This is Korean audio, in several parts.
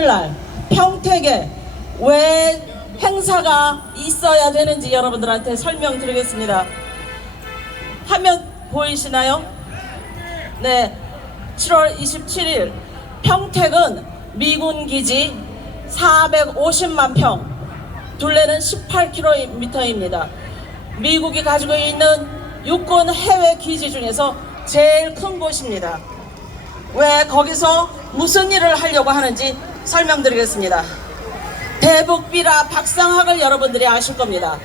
날 평택에 왜 행사가 있어야 되는지 여러분들한테 설명드리겠습니다. 화면 보이시나요? 네, 7월 27일 평택은 미군 기지 450만 평, 둘레는 18km입니다. 미국이 가지고 있는 육군 해외 기지 중에서 제일 큰 곳입니다. 왜 거기서 무슨 일을 하려고 하는지 설명드리겠습니다. 대북비라 박상학을 여러분들이 아실 겁니다.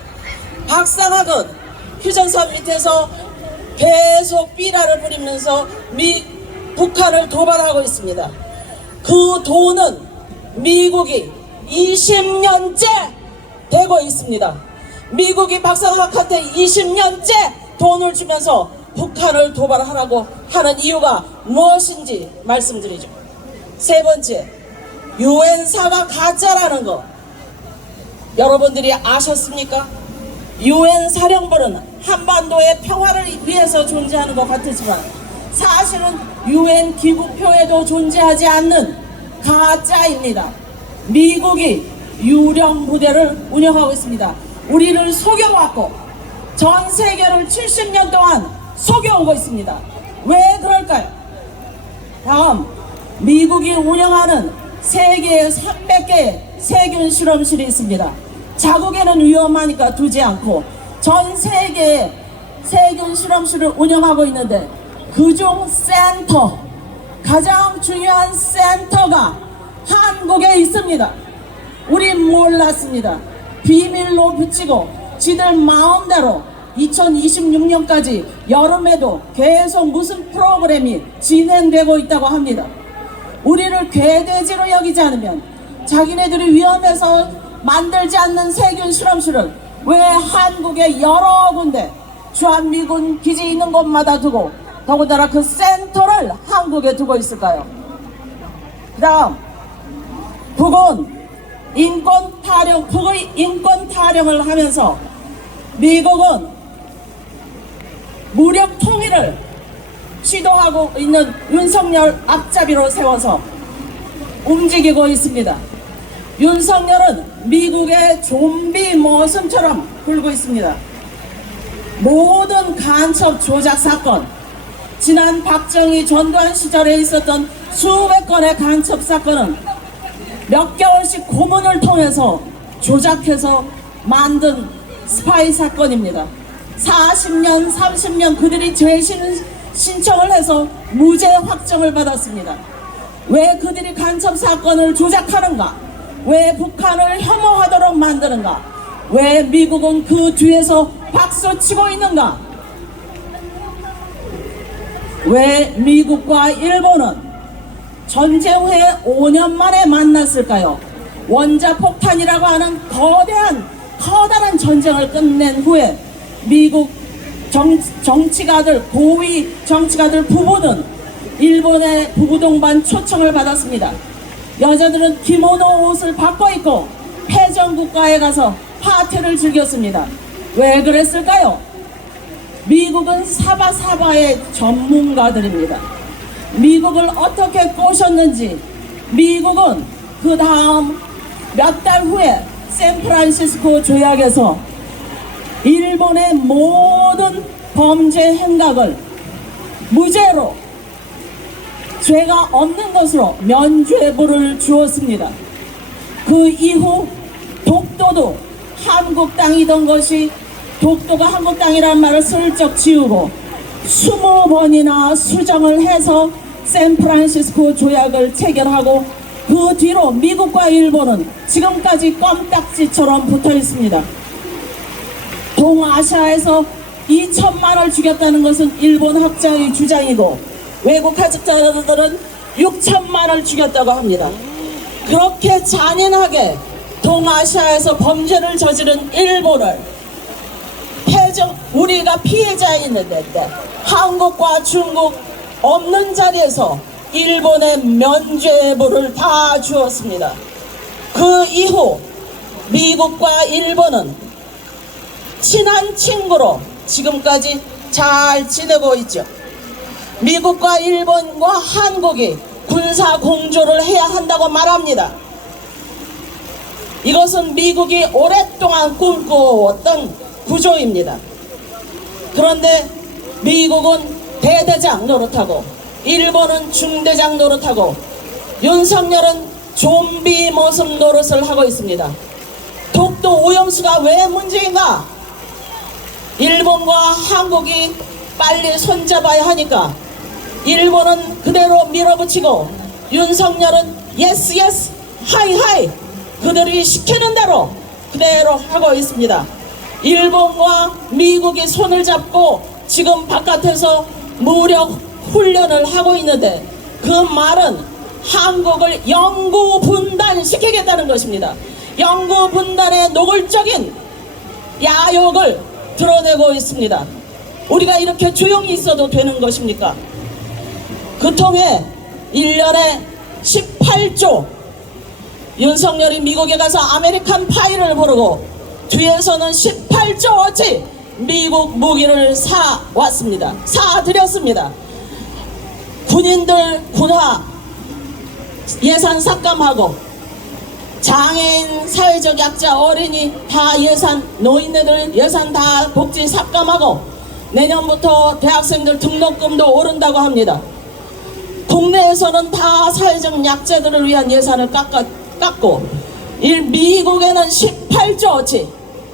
박상학은 휴전선 밑에서 계속 비라를 부리면서 북한을 도발하고 있습니다. 그 돈은 미국이 20년째 대고 있습니다. 미국이 박상학한테 20년째 돈을 주면서 북한을 도발하라고 하는 이유가 무엇인지 말씀드리죠. 세 번째, 유엔사가 가짜라는 거 여러분들이 아셨습니까? 유엔 사령부는 한반도의 평화를 위해서 존재하는 것 같지만 사실은 유엔 기구표에도 존재하지 않는 가짜입니다. 미국이 유령 부대를 운영하고 있습니다. 우리를 속여왔고 전 세계를 70년 동안 속여오고 있습니다. 왜 그럴까요? 다음, 미국이 운영하는 세계에 300개의 세균 실험실이 있습니다. 자국에는 위험하니까 두지 않고 전 세계에 세균 실험실을 운영하고 있는데 그중 센터, 가장 중요한 센터가 한국에 있습니다. 우린 몰랐습니다. 비밀로 붙이고 지들 마음대로 2026년까지 여름에도 계속 무슨 프로그램이 진행되고 있다고 합니다. 우리를 괴돼지로 여기지 않으면 자기네들이 위험해서 만들지 않는 세균 실험실을 왜 한국에 여러 군데 주한미군 기지 있는 곳마다 두고 더군다나 그 센터를 한국에 두고 있을까요? 그 다음, 북은 북의 인권 타령을 하면서 미국은 무력 통일을 시도하고 있는 윤석열 앞잡이로 세워서 움직이고 있습니다. 윤석열은 미국의 좀비 모습처럼 굴고 있습니다. 모든 간첩 조작 사건, 지난 박정희 전두환 시절에 있었던 수백 건의 간첩 사건은 몇 개월씩 고문을 통해서 조작해서 만든 스파이 사건입니다. 40년, 30년 그들이 재심 신청을 해서 무죄 확정을 받았습니다. 왜 그들이 간첩 사건을 조작하는가? 왜 북한을 혐오하도록 만드는가? 왜 미국은 그 뒤에서 박수치고 있는가? 왜 미국과 일본은 전쟁 후에 5년 만에 만났을까요? 원자폭탄이라고 하는 커다란 전쟁을 끝낸 후에 미국 정치가들, 고위 정치가들 부부는 일본의 부부동반 초청을 받았습니다. 여자들은 기모노 옷을 바꿔 입고 패전국가에 가서 파티를 즐겼습니다. 왜 그랬을까요? 미국은 사바사바의 전문가들입니다. 미국을 어떻게 꼬셨는지 미국은 그 다음 몇 달 후에 샌프란시스코 조약에서 일본의 모든 범죄 행각을 무죄로 죄가 없는 것으로 면죄부를 주었습니다. 그 이후 독도도 한국 땅이던 것이 독도가 한국 땅이라는 말을 슬쩍 지우고 20번이나 수정을 해서 샌프란시스코 조약을 체결하고 그 뒤로 미국과 일본은 지금까지 껌딱지처럼 붙어 있습니다. 동아시아에서 2천만을 죽였다는 것은 일본 학자의 주장이고 외국 학자들은 6천만을 죽였다고 합니다. 그렇게 잔인하게 동아시아에서 범죄를 저지른 일본을 우리가 피해자였는데 한국과 중국 없는 자리에서 일본에 면죄부를 다 주었습니다. 그 이후 미국과 일본은 친한 친구로 지금까지 잘 지내고 있죠. 미국과 일본과 한국이 군사 공조를 해야 한다고 말합니다. 이것은 미국이 오랫동안 꿈꿔왔던 구조입니다. 그런데 미국은 대대장 노릇하고 일본은 중대장 노릇하고 윤석열은 좀비 모습 노릇을 하고 있습니다. 독도 오염수가 왜 문제인가? 일본과 한국이 빨리 손잡아야 하니까 일본은 그대로 밀어붙이고 윤석열은 예스 예스 하이 하이 그들이 시키는 대로 그대로 하고 있습니다. 일본과 미국이 손을 잡고 지금 바깥에서 무력 훈련을 하고 있는데 그 말은 한국을 영구 분단시키겠다는 것입니다. 영구 분단의 노골적인 야욕을 드러내고 있습니다. 우리가 이렇게 조용히 있어도 되는 것입니까? 그 통해 1년에 18조 윤석열이 미국에 가서 아메리칸 파이를 부르고 뒤에서는 18조어치 미국 무기를 사왔습니다. 사드렸습니다. 군인들 군화 예산 삭감하고 장애인, 사회적 약자, 어린이 다 예산, 노인네들 예산 다 복지 삭감하고 내년부터 대학생들 등록금도 오른다고 합니다. 국내에서는 다 사회적 약자들을 위한 예산을 깎고 미국에는 18조어치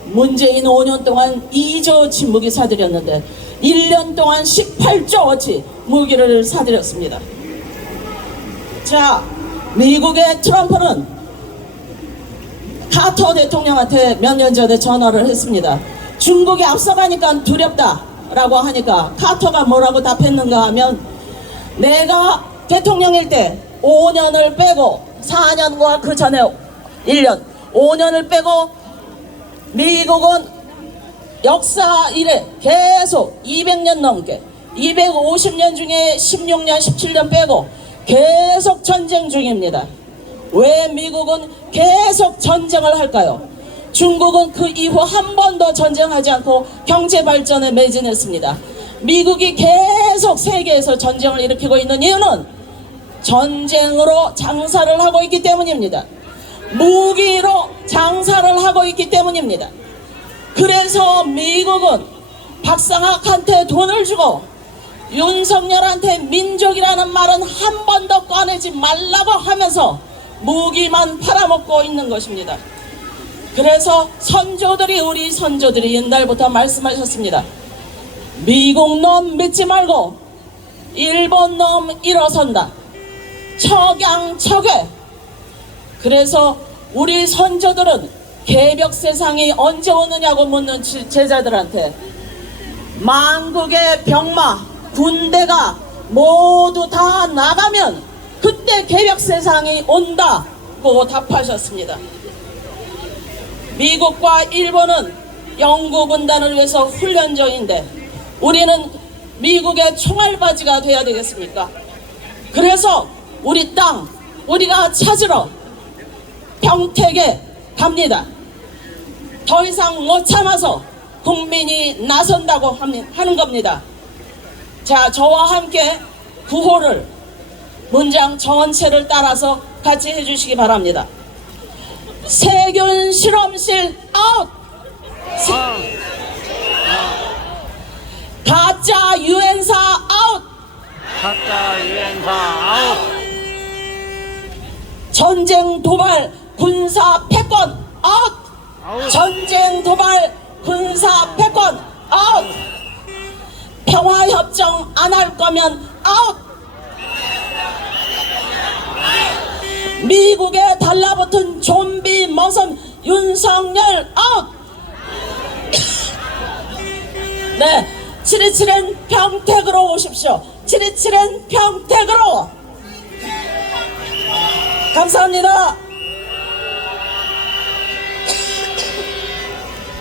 문재인 5년 동안 2조어치 무기 사들였는데 1년 동안 18조어치 무기를 사들였습니다. 자, 미국의 트럼프는 카터 대통령한테 몇 년 전에 전화를 했습니다. 중국이 앞서가니까 두렵다라고 하니까 카터가 뭐라고 답했는가 하면 내가 대통령일 때 5년을 빼고 4년과 그 전에 1년 5년을 빼고 미국은 역사 이래 계속 200년 넘게 250년 중에 16년 17년 빼고 계속 전쟁 중입니다. 왜 미국은 계속 전쟁을 할까요? 중국은 그 이후 한 번도 전쟁하지 않고 경제 발전에 매진했습니다. 미국이 계속 세계에서 전쟁을 일으키고 있는 이유는 전쟁으로 장사를 하고 있기 때문입니다. 무기로 장사를 하고 있기 때문입니다. 그래서 미국은 박상학한테 돈을 주고 윤석열한테 민족이라는 말은 한 번도 꺼내지 말라고 하면서 무기만 팔아먹고 있는 것입니다. 그래서 우리 선조들이 옛날부터 말씀하셨습니다. 미국 놈 믿지 말고 일본 놈 일어선다. 척양척외. 그래서 우리 선조들은 개벽 세상이 언제 오느냐고 묻는 제자들한테 만국의 병마 군대가 모두 다 나가면 그때 개벽 세상이 온다고 답하셨습니다. 미국과 일본은 영구 분단을 위해서 훈련 중인데 우리는 미국의 총알바지가 돼야 되겠습니까? 그래서 우리 땅 우리가 찾으러 평택에 갑니다. 더 이상 못 참아서 국민이 나선다고 하는 겁니다. 자, 저와 함께 구호를 문장 전체를 따라서 같이 해주시기 바랍니다. 세균 실험실 아웃! 가짜 유엔사 아웃! 가짜 유엔사 아웃! 전쟁 도발 군사 패권 아웃! 아웃! 전쟁 도발 군사 패권 아웃! 평화협정 안 할 거면 아웃! 미국에 달라붙은 좀비 머슴 윤석열 아웃! 네, 727은 평택으로 오십시오. 727은 평택으로. 감사합니다.